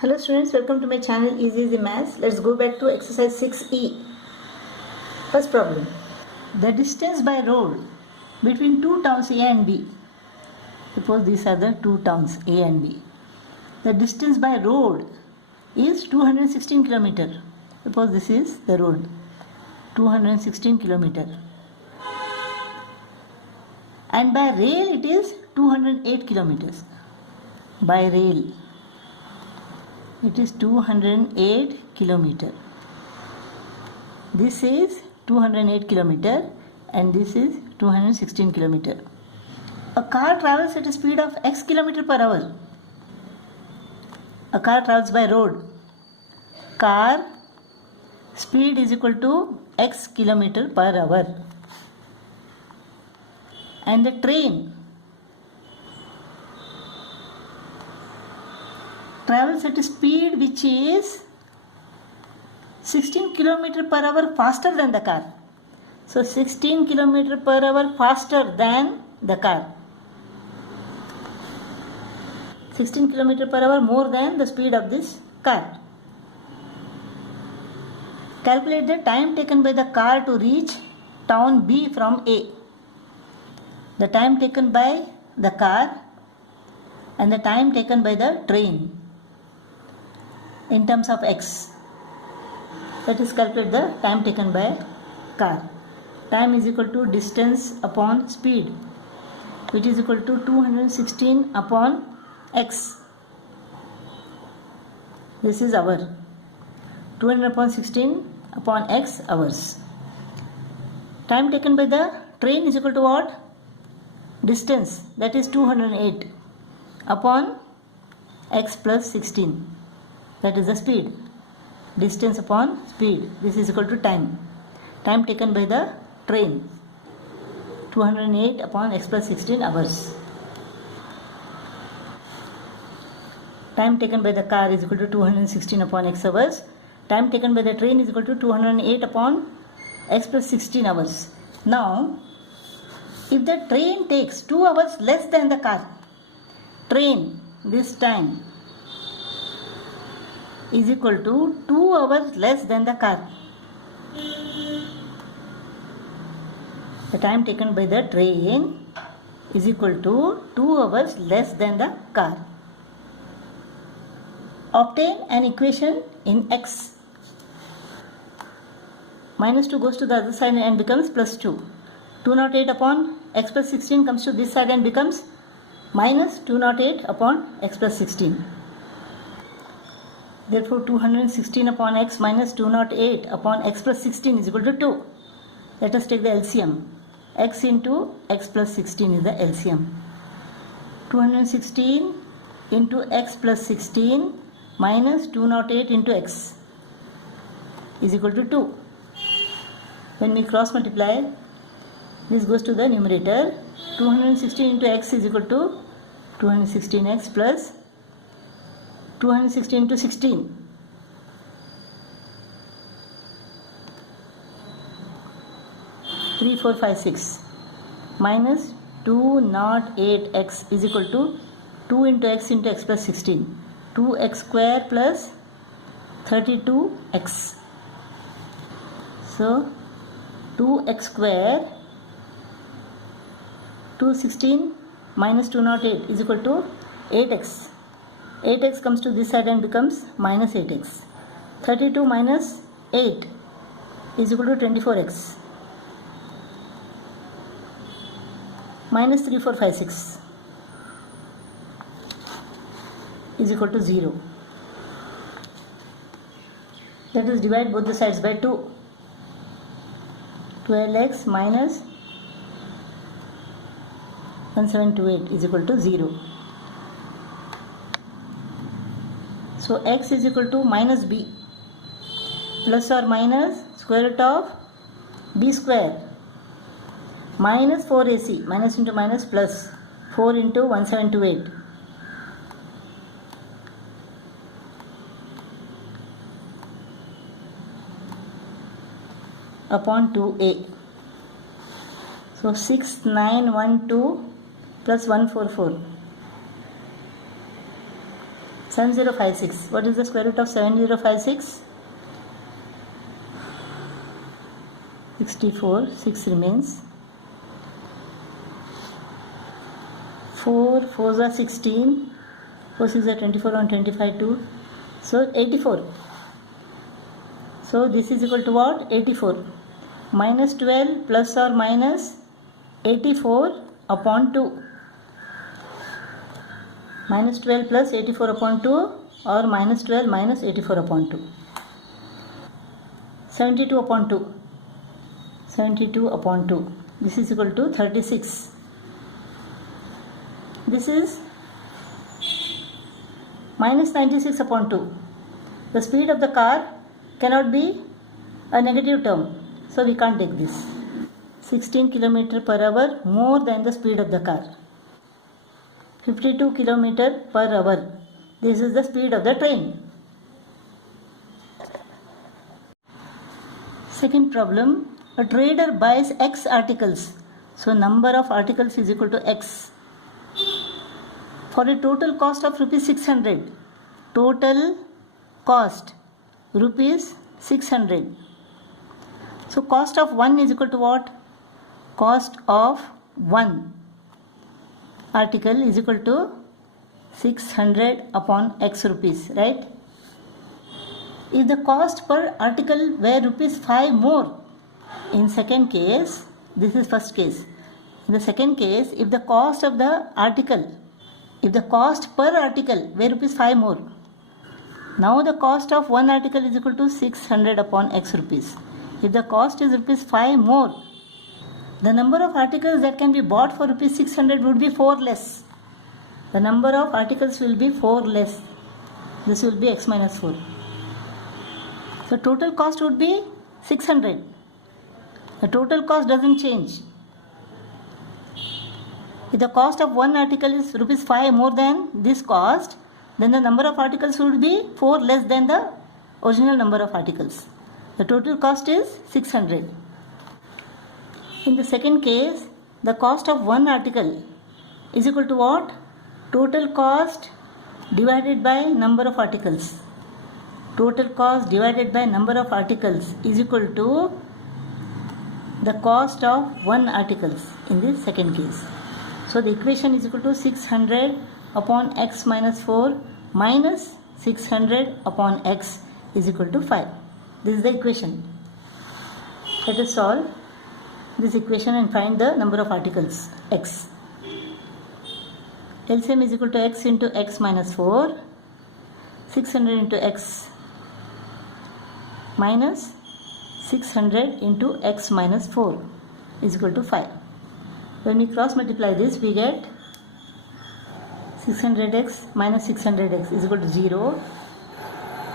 Hello students, welcome to my channel Easy Maths. Let's go back to exercise 6E. First problem. The distance by road between two towns A and B. Suppose these are the two towns A and B. The distance by road is 216 km. Suppose this is the road. 216 km. And by rail it is 208 km. By rail it is 208 km. This is 208 km and this is 216 km. A car travels at a speed of x km per hour. A car travels by road. Car speed is equal to x km per hour. And the train travels at a speed which is 16 km per hour faster than the car. So 16 km per hour faster than the car. 16 km per hour more than the speed of this car. Calculate the time taken by the car to reach town B from A. The time taken by the car and the time taken by the train in terms of x. Let us calculate the time taken by car. Time is equal to distance upon speed, which is equal to 216 upon x. This is hour. 200 upon 16 upon x hours. Time taken by the train is equal to what? Distance, that is 208 upon x plus 16. That is the speed. Distance upon speed. This is equal to time. Time taken by the train. 208 upon x plus 16 hours. Time taken by the car is equal to 216 upon x hours. Time taken by the train is equal to 208 upon x plus 16 hours. Now, if the train takes 2 hours less than the car, train this time is equal to 2 hours less than the car. The time taken by the train is equal to 2 hours less than the car. Obtain an equation in x. Minus 2 goes to the other side and becomes plus 2. 208 upon x plus 16 comes to this side and becomes minus 208 upon x plus 16. Therefore, 216 upon x minus 208 upon x plus 16 is equal to 2. Let us take the LCM. X into x plus 16 is the LCM. 216 into x plus 16 minus 208 into x is equal to 2. When we cross multiply, this goes to the numerator. 216 into x is equal to 216x plus 216 into 16. 3, 4, 5, 6 minus 208x is equal to 2 into x plus 16. 2x square plus 32x. So 2x square 216 minus 208 is equal to 8x. 8x comes to this side and becomes minus 8x. 32 minus 8 is equal to 24x. Minus 3, 4, 5, 6 is equal to 0. Let us divide both the sides by 2. 12x minus 1728 is equal to 0. So x is equal to minus b plus or minus square root of b square minus 4ac, minus into minus plus 4 into 1728 upon 2a. So 6912 plus 144. 7056. What is the square root of 7056? 64. 6 remains. 4 4s are 16. 4 6 are 24 on 25 2. So 84. So this is equal to what? 84. Minus 12 plus or minus 84 upon 2. Minus 12 plus 84 upon 2 or minus 12 minus 84 upon 2. 72 upon 2. 72 upon 2. This is equal to 36. This is minus 96 upon 2. The speed of the car cannot be a negative term. So we can't take this. 16 km per hour more than the speed of the car. 52 km per hour. This is the speed of the train. Second problem. A trader buys X articles. So number of articles is equal to X. For a total cost of rupees 600. Total cost rupees 600. So cost of 1 is equal to what? Cost of 1 article is equal to 600 upon X rupees, right? If the cost per article were rupees 5 more, in second case, this is first case. In the second case, if the cost of the article, if the cost per article were rupees 5 more, now the cost of one article is equal to 600 upon X rupees. If the cost is rupees 5 more, the number of articles that can be bought for rupees 600 would be 4 less. The number of articles will be 4 less. This will be X minus 4. So total cost would be 600. The total cost doesn't change. If the cost of one article is rupees 5 more than this cost, then the number of articles would be 4 less than the original number of articles. The total cost is 600. In the second case, the cost of one article is equal to what? Total cost divided by number of articles. Total cost divided by number of articles is equal to the cost of one articles in the second case. So the equation is equal to 600 upon X minus 4 minus 600 upon X is equal to 5. This is the equation. Let us solve this equation and find the number of articles X. LCM is equal to X into X minus 4. 600 into X minus 600 into X minus 4 is equal to 5. When we cross multiply this, we get 600x minus 600x is equal to 0.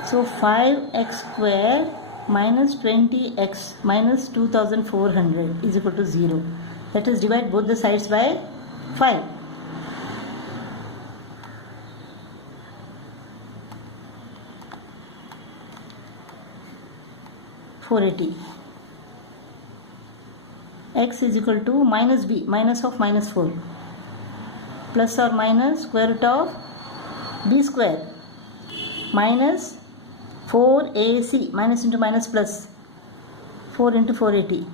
So 5x square minus 20x minus 2400 is equal to 0. Let us divide both the sides by 5. X is equal to minus b, minus of minus 4, plus or minus square root of b square minus 4ac, minus into minus plus 4 into 480,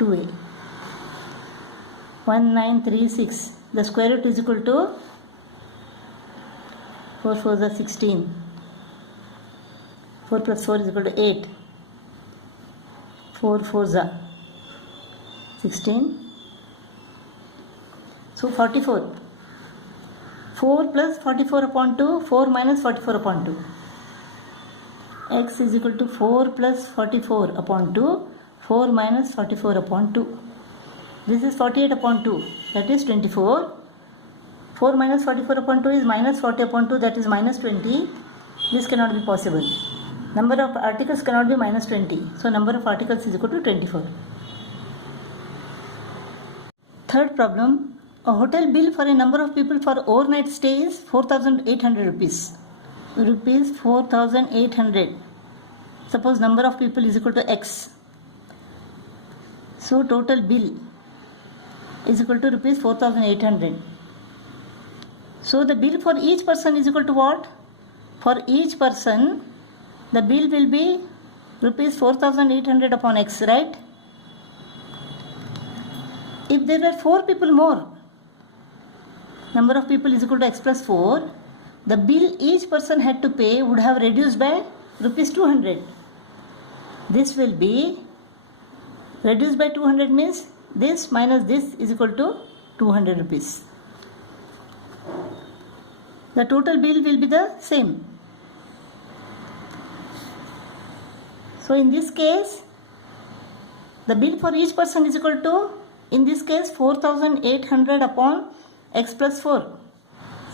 2a, 1936. The square root is equal to 4 4s are 16. 4 plus 4 is equal to 8. 4 4s are 16. So 44. 4 plus 44 upon 2, 4 minus 44 upon 2. X is equal to 4 plus 44 upon 2, 4 minus 44 upon 2. This is 48 upon 2, that is 24. 4 minus 44 upon 2 is minus 40 upon 2, that is minus 20. This cannot be possible. Number of articles cannot be minus 20. So number of articles is equal to 24. Third problem. A hotel bill for a number of people for overnight stay is 4,800 rupees. Rupees 4,800. Suppose number of people is equal to X. So total bill is equal to rupees 4,800. So the bill for each person is equal to what? For each person, the bill will be rupees 4,800 upon X, right? If there were 4 people more, number of people is equal to X plus 4, the bill each person had to pay would have reduced by rupees 200. This will be reduced by 200 means this minus this is equal to 200 rupees. The total bill will be the same. So in this case, the bill for each person is equal to, in this case, 4,800 upon X plus 4.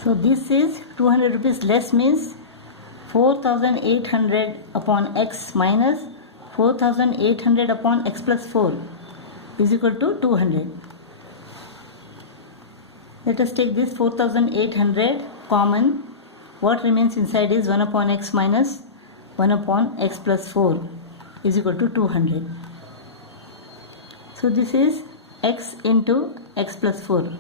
So this is 200 rupees less means 4,800 upon X minus 4,800 upon X plus 4 is equal to 200. Let us take this 4,800 common. What remains inside is 1 upon X minus 1 upon X plus 4 is equal to 200. So this is X into X plus 4.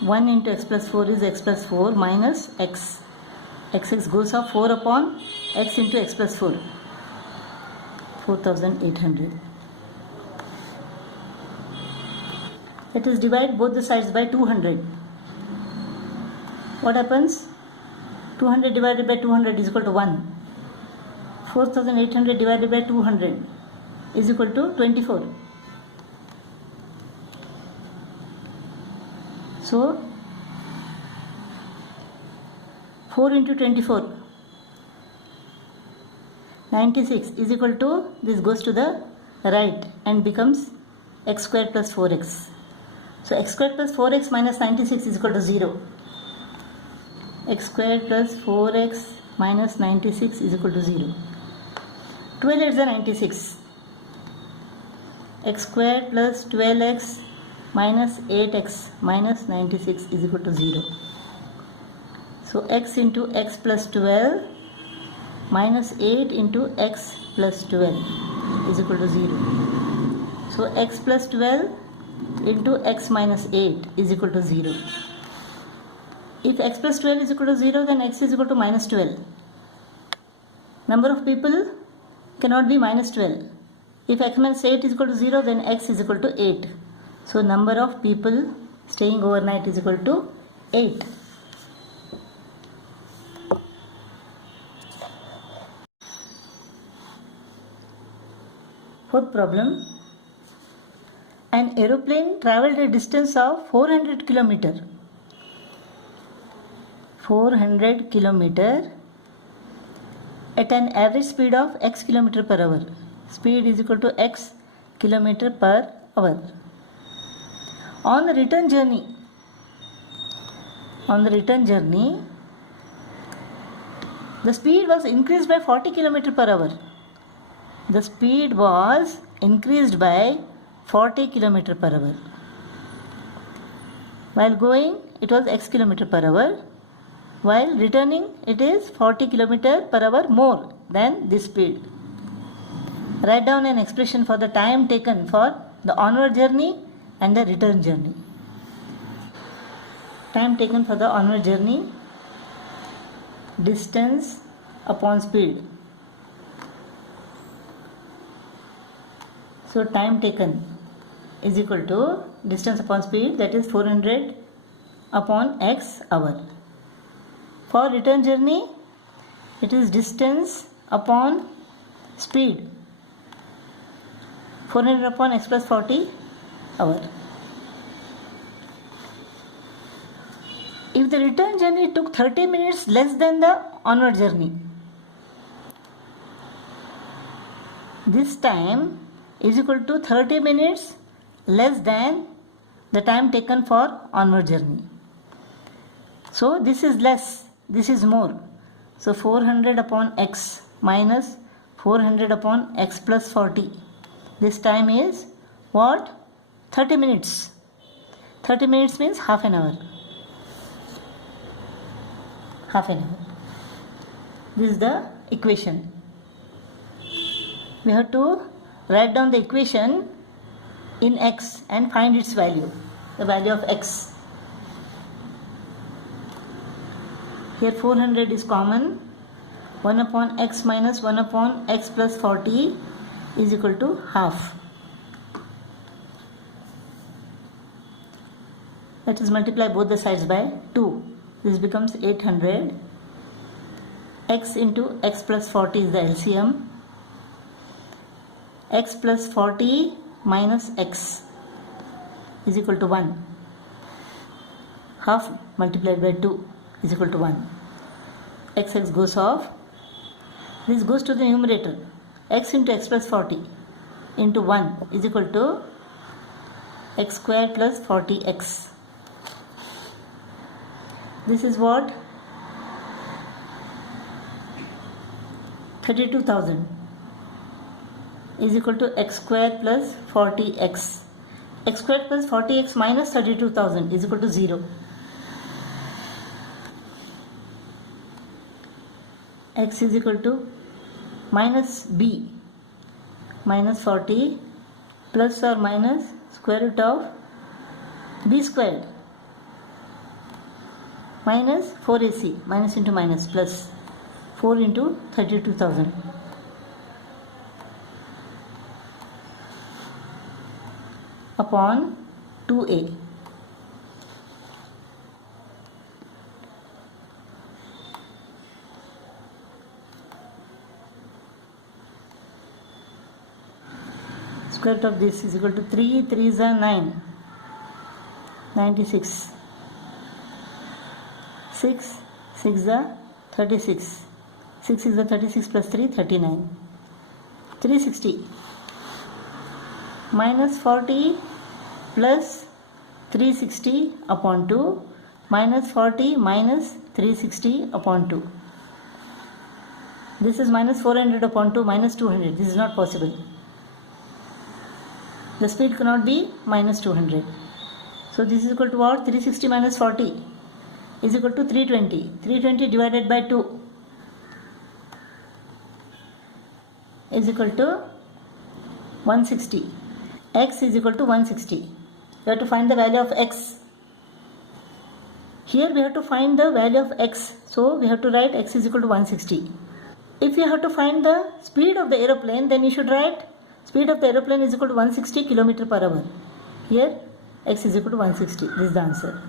1 into X plus 4 is X plus 4 minus X. X goes off, 4 upon X into X plus 4. 4,800. Let us divide both the sides by 200. What happens? 200 divided by 200 is equal to 1. 4,800 divided by 200 is equal to 24. So 4 into 24, 96 is equal to, this goes to the right and becomes X squared plus 4X. So X squared plus 4X minus 96 is equal to 0. X squared plus 4X minus 96 is equal to 0. 12 is the 96. X squared plus 12X minus 8X minus 96 is equal to 0. So X into X plus 12 minus 8 into X plus 12 is equal to 0. So X plus 12 into X minus 8 is equal to 0. If X plus 12 is equal to 0, then X is equal to minus 12. Number of people cannot be minus 12. If X minus 8 is equal to 0, then X is equal to 8. So number of people staying overnight is equal to 8. Fourth problem. An aeroplane travelled a distance of 400 km. 400 km at an average speed of x km per hour. Speed is equal to x km per hour. On the return journey, the speed was increased by 40 km per hour. The speed was increased by 40 km per hour. While going, it was x km per hour. While returning, it is 40 km per hour more than this speed. Write down an expression for the time taken for the onward journey and the return journey. Time taken for the onward journey, distance upon speed. So time taken is equal to distance upon speed, that is 400 upon x hour. For return journey, it is distance upon speed, 400 upon x plus 40 hour. If the return journey took 30 minutes less than the onward journey, this time is equal to 30 minutes less than the time taken for onward journey. So this is less, this is more. So 400 upon x minus 400 upon x plus 40. This time is what? 30 minutes. 30 minutes means half an hour. Half an hour. This is the equation. We have to write down the equation in x and find its value. the value of x. Here 400 is common. 1 upon x minus 1 upon x plus 40 is equal to half. Let us multiply both the sides by 2. This becomes 800. X into x plus 40 is the LCM. X plus 40 minus x is equal to 1. Half multiplied by 2 is equal to 1. X goes off. This goes to the numerator. X into x plus 40 into 1 is equal to x square plus 40x. This is what? 32,000 is equal to x square plus 40x. X square plus 40x minus 32,000 is equal to 0. X is equal to minus b minus 40 plus or minus square root of b squared minus 4ac, minus into minus, plus 4 into 32,000. Upon 2a. Square root of this is equal to 3, 3 is 9, 96. 6, 6 is 36. 6 is 36 plus 3, 39. 360. Minus 40 plus 360 upon 2 minus 40 minus 360 upon 2. This is minus 400 upon 2 minus 200. This is not possible. The speed cannot be minus 200. So this is equal to what? 360 minus 40 is equal to 320. 320 divided by 2 is equal to 160. X is equal to 160. We have to find the value of x. Here we have to find the value of x. So we have to write x is equal to 160. If you have to find the speed of the aeroplane, then you should write speed of the aeroplane is equal to 160 km per hour. Here x is equal to 160. This is the answer.